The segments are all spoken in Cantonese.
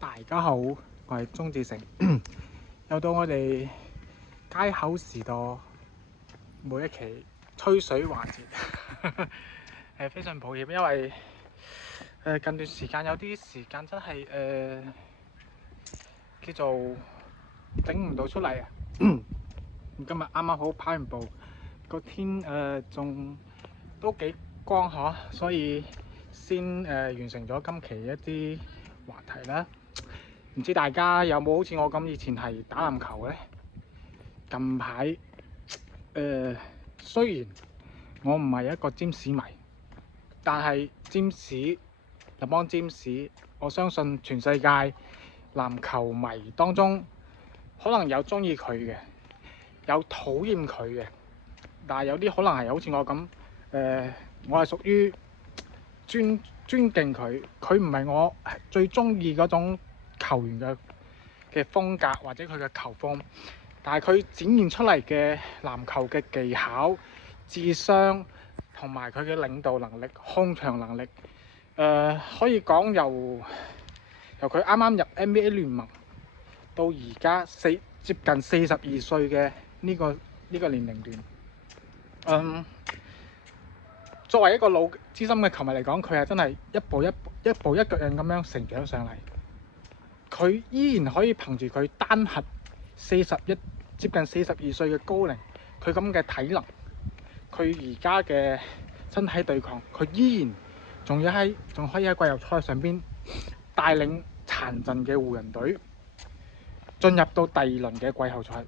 大家好，我係鍾志成，又到我哋街口時代每一期吹水環節。非常抱歉，因為近段時間有啲時間真係叫做整唔到出嚟啊。今日啱啱好跑完步，個天仲都幾光嗬，所以先完成咗今期一啲話題啦。唔知大家有冇好似我咁以前係打籃球呢？近排雖然我唔係一個占士迷，但係占士就幫占士，我相信全世界籃球迷當中可能有鍾意佢嘅，有討厭佢嘅，但係有啲可能係好似我咁，我係屬於尊敬佢，佢唔係我最鍾意嗰種球員嘅風格或者佢嘅球風，但係佢展現出嚟嘅籃球嘅技巧、智商同埋佢嘅領導能力、控場能力，可以講由佢啱啱入 NBA 聯盟到而家接近42歲嘅呢個年齡段，作為一個老資深嘅球迷嚟講，佢係真係一步一腳印咁樣成長上嚟。佢依然可以憑住佢單核接近42歲嘅高齡，佢咁嘅體能，佢而家嘅身體對抗，佢依然仲可以喺季後賽上邊帶領殘陣嘅湖人隊進入到第二輪嘅季後賽。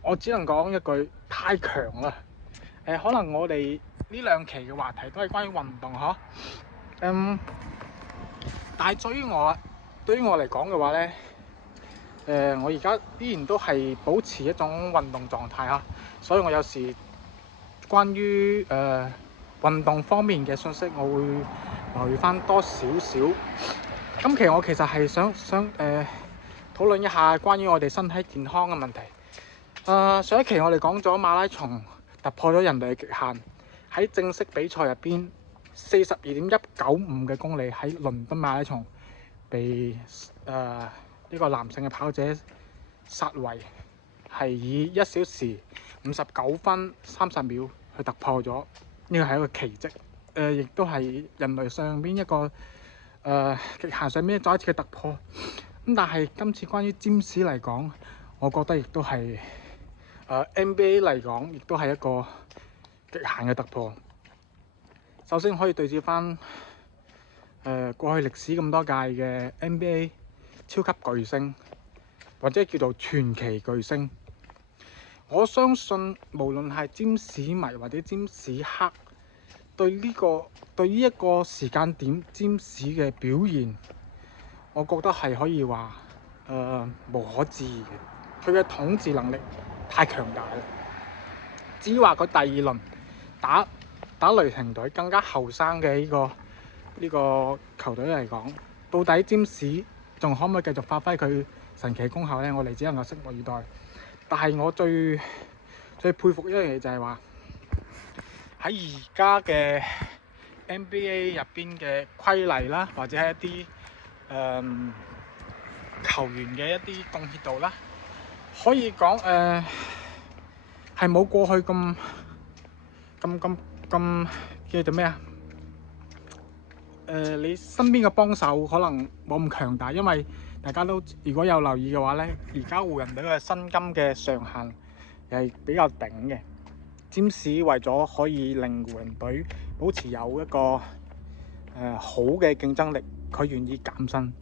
我只能講一句，太強啦！可能我哋呢兩期嘅話題都係關於運動嗬，但係對於我嚟講嘅話呢，我而家依然都係保持一種運動狀態嚇，所以我有時關於運動方面嘅信息，我會留意翻多少少。今期我其實係想討論一下關於我哋身體健康嘅問題。上一期我哋講咗馬拉松突破咗人類嘅極限，喺正式比賽入邊42.195嘅公里喺倫敦馬拉松被呢個男性嘅跑者殺圍，係以1小時59分30秒去突破咗，呢個係一個奇蹟，亦都係人類上邊一個極限上面再一次嘅突破。咁但係今次關於占士嚟講，我覺得亦都係NBA 嚟講，亦都係一個極限嘅突破。首先可以對照翻過去歷史咁多屆嘅 NBA 超級巨星，或者叫做傳奇巨星。我相信無論係占士迷或者占士黑，對於一個時間點占士嘅表現，我覺得係可以話無可置疑嘅。佢嘅統治能力太強大啦！至於話佢第二輪打雷霆隊更加後生嘅呢個球隊嚟講，到底占士仲可唔可以繼續發揮佢神奇功效呢？我哋只能夠拭目以待。但係我最佩服一樣嘢就係話，喺而家嘅 NBA 入邊嘅規例啦，或者係一啲球員嘅一啲貢獻度啦，可以講係冇過去咁叫做咩啊？你身邊嘅幫手可能冇咁強大，因為大家都如果有留意嘅話呢，而家湖人隊嘅薪金嘅上限係比較頂嘅。占士為咗可以令湖人隊保持有一個好嘅競爭力，佢願意減薪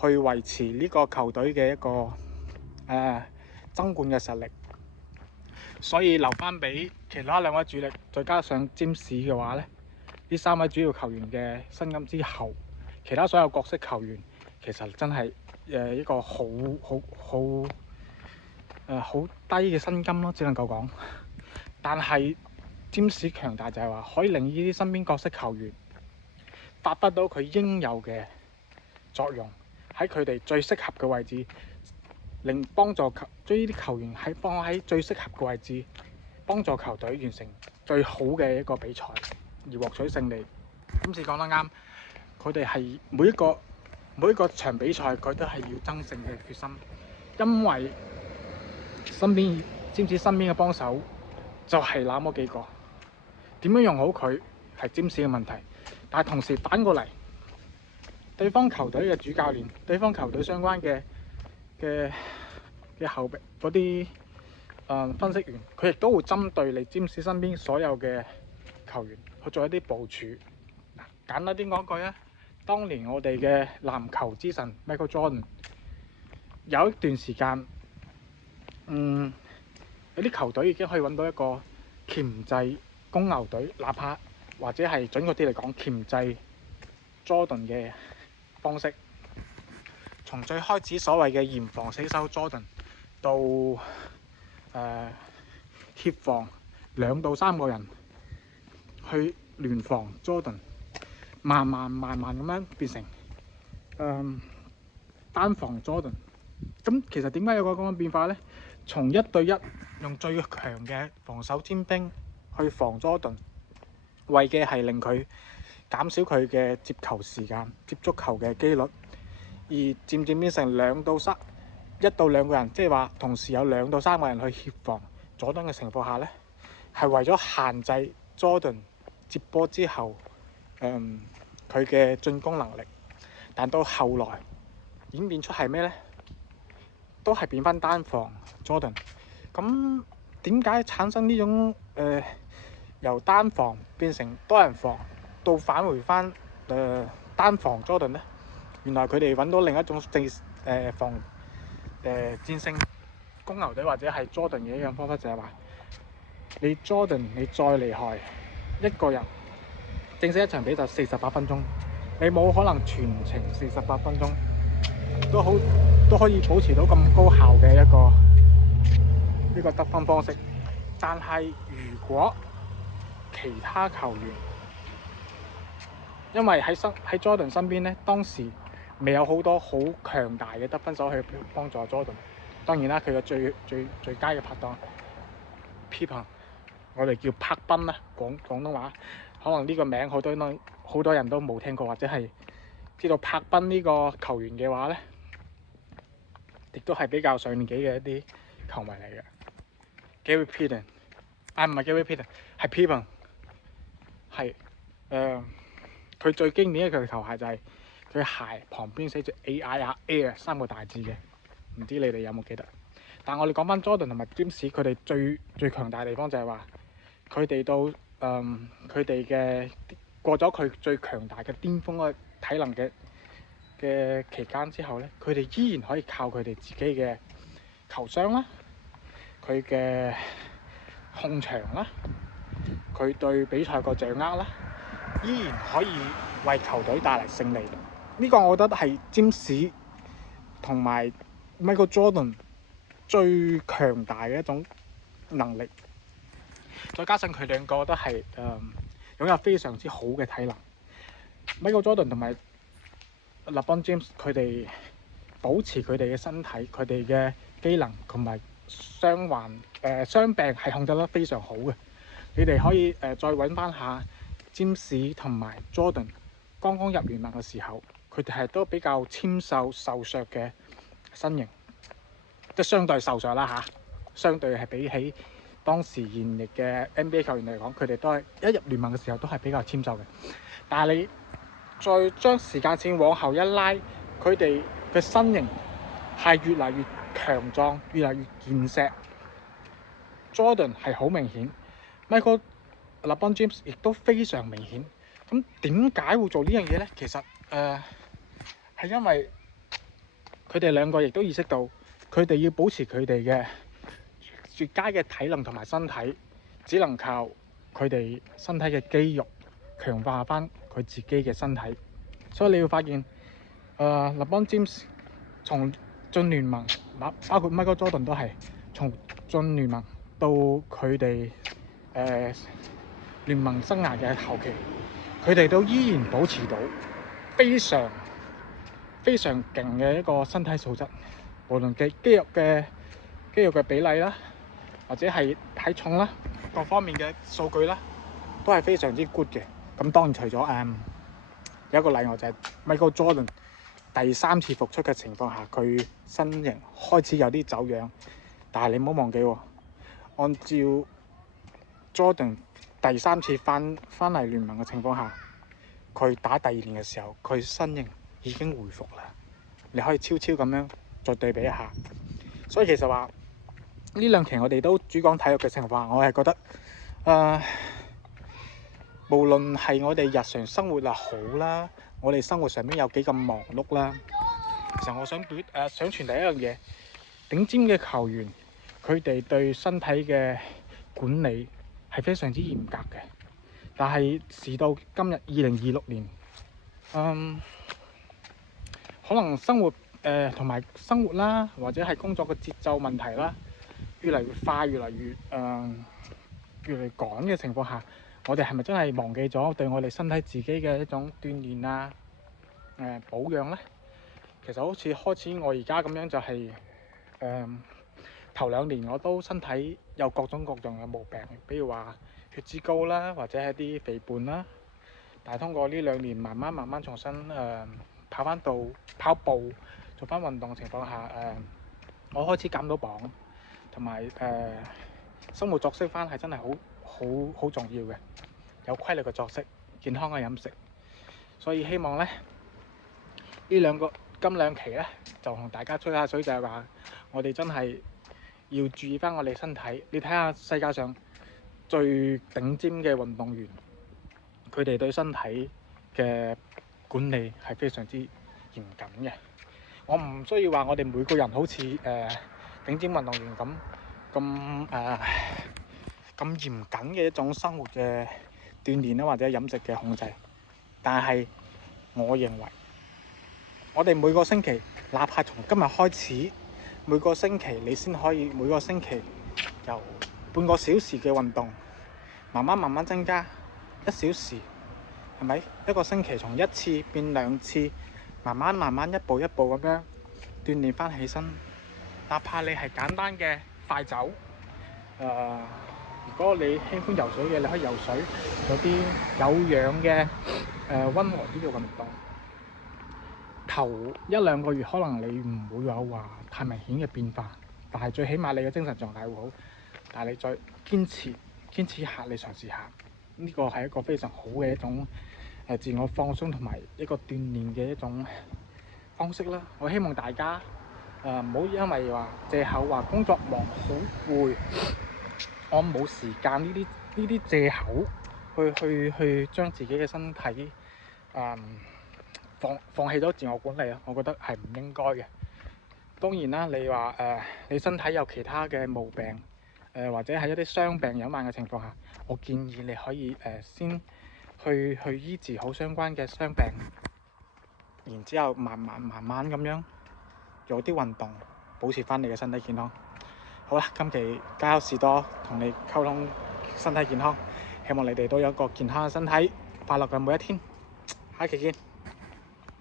去維持呢個球隊嘅一個爭冠嘅實力。所以留翻俾其他兩位主力，再加上占士嘅話呢，呢三位主要球員嘅薪金之後，其他所有角色球員其實真係一個好低嘅薪金咯，只能夠講。但係占士強大就係話，可以令呢啲身邊角色球員發揮到佢應有嘅作用，喺佢哋最適合嘅位置，幫助將呢啲球員放喺最適合嘅位置，幫助球隊完成最好嘅一個比賽而獲取勝利。今次講得啱，佢哋係每一個每一個場比賽佢都係要爭勝嘅決心，因為知唔知身邊嘅幫手就係那麼幾個，點樣用好佢係占士嘅問題，但係同時反過嚟，對方球隊嘅主教練、對方球隊相關嘅後備嗰啲分析員，佢亦都會針對你占士身邊所有嘅球員去做一啲部署。簡單啲講句啊，當年我哋嘅籃球之神 Michael Jordan 有一段時間，有啲球隊已經可以揾到一個鉗制公牛隊，哪怕或者係準確啲嚟講鉗制 Jordan 嘅方式。從最開始所謂嘅嚴防死守 Jordan 到協防2到3個人去聯防 Jordan， 慢慢咁樣變成單防 Jordan。咁其實點解有個咁嘅變化呢？從1對1用最強嘅防守尖兵去防 Jordan， 為嘅係令佢減少佢嘅接球時間、接觸球嘅機率，而漸漸變成1到2個人，即係話同時有2到3個人去協防Jordan嘅情況下呢，係為咗限制 Jordan 接波之後佢嘅進攻能力。但到後來演變出係咩呢？都係變翻單防 Jordan。咁點解產生呢種由單防變成多人防，到返回翻單防 Jordan 呢？原來佢哋揾到另一種防戰勝公牛隊或者係 Jordan 嘅一樣方法，就係話你 Jordan 你再厲害，一個人正式一場比賽48分鐘，你冇可能全程48分鐘都可以保持到咁高效嘅一個得分方式。但係如果其他球員，因為喺 Jordan 身邊咧，當時未有好多好強大嘅得分手去幫助 Jordan。當然啦，佢嘅最佳嘅拍檔 Pippen， 我哋叫柏賓啦，廣東話可能呢個名好多人都冇聽過，或者係知道柏賓呢個球員嘅話咧，亦都係比較上年紀嘅一啲球迷嚟嘅。Gary Payton， 唔係 Gary Payton， 係 Pippen， 係佢最經典嘅球鞋就係佢鞋旁邊寫住 Air 3個大字嘅，唔知你哋有冇記得？但我哋講翻 Jordan 同埋 James， 佢哋最強大嘅地方就係話，佢哋到佢哋嘅過咗佢最強大嘅巔峰嘅體能嘅期間之後咧，佢哋依然可以靠佢哋自己嘅球商啦，佢嘅控場啦，佢對比賽個掌握啦，依然可以為球隊帶嚟勝利。呢個我覺得係占士同埋 Michael Jordan 最強大嘅一種能力，再加上佢兩個都係擁有非常之好嘅體能。Michael Jordan 同埋 LeBron James 佢哋保持佢哋嘅身體、佢哋嘅機能同埋傷病係控制得非常好嘅。你哋可以再揾翻下占士同埋 Jordan 剛剛入聯盟嘅時候，佢哋係都比較纖瘦瘦削嘅身形，即係相對瘦削啦嚇。相對係比起當時現役嘅 NBA 球員嚟講，佢哋都係一入聯盟嘅時候都係比較纖瘦嘅。但係你再將時間線往後一拉，佢哋嘅身形係越嚟越強壯，越嚟越健碩。Jordan 係好明顯，Michael LeBron James 亦都非常明顯。咁點解會做呢樣嘢咧？其實係因為佢哋兩個亦都意識到，佢哋要保持佢哋嘅絕佳嘅體能同埋身體，只能靠佢哋身體嘅肌肉強化翻佢自己嘅身體。所以你要發現，LeBron James 從進聯盟，包括 Michael Jordan 都係從進聯盟到佢哋聯盟生涯嘅後期，佢哋都依然保持到非常勁嘅一個身體素質，無論肌肉嘅比例啦，或者係體重啦，各方面嘅數據啦，都係非常之 good 嘅。咁當然除咗有一個例外就係 Michael Jordan，第3次復出嘅情況下，佢身形開始有啲走樣。但係你唔好忘記喎，按照 Jordan 第3次翻嚟聯盟嘅情況下，佢打第2年嘅時候，佢身形已經回復啦。你可以悄悄咁樣再對比一下。所以其實話呢兩期我哋都主講體育嘅情況下，我係覺得無論係我哋日常生活好啦，我哋生活上面有幾咁忙碌啦，其實我想傳遞一樣嘢，頂尖嘅球員佢哋對身體嘅管理係非常之嚴格嘅。但係時到今日2026年，可能生活同埋生活啦，或者係工作嘅節奏問題啦，越嚟越快，越嚟越趕嘅情況下，我哋係咪真係忘記咗對我哋身體自己嘅一種鍛鍊啊、保養呢？其實好似開始我而家咁樣就係頭2年我都身體有各種各樣嘅毛病，比如話血脂高啦，或者係啲肥胖啦。但係通過呢2年慢慢重新跑步做翻運動嘅情況下，我開始減到磅，同埋生活作息翻係真係好重要嘅，有規律嘅作息，健康嘅飲食。所以希望咧今2期咧就同大家吹下水，就係話我哋真係要注意翻我哋身體。你睇下世界上最頂尖嘅運動員，佢哋對身體嘅管理係非常之嚴謹嘅。我唔需要話我哋每個人好似頂尖運動員咁嚴謹嘅一種生活嘅鍛鍊啦，或者飲食嘅控制。但係我認為我哋每個星期，哪怕從今日開始，每個星期你先可以每個星期由半個小時嘅運動，慢慢增加1小時，係咪？一個星期從1次變2次，慢慢一步一步咁樣鍛鍊翻起身。哪怕你係簡單嘅快走，如果你喜歡游水嘅，你可以游水，做啲有氧嘅溫和啲嘅運動。頭1-2個月可能你唔會有話太明顯嘅變化，但係最起碼你嘅精神狀態會好。但係你再堅持一下，你嘗試下，呢個係一個非常好嘅一種自我放鬆同埋一個鍛鍊嘅一種方式啦。我希望大家唔好因為話藉口話工作忙好攰，我冇時間呢啲藉口去將自己嘅身體放棄咗自我管理啊，我覺得係唔應該嘅。當然啦，你話你身體有其他嘅毛病，或者係一啲傷病隱患嘅情況下，我建議你可以先去醫治好相關嘅傷病，然之後慢慢咁樣做啲運動，保持翻你嘅身體健康。好啦，今期加油士多同你溝通身體健康，希望你哋都有一個健康嘅身體，快樂嘅每一天。下期見。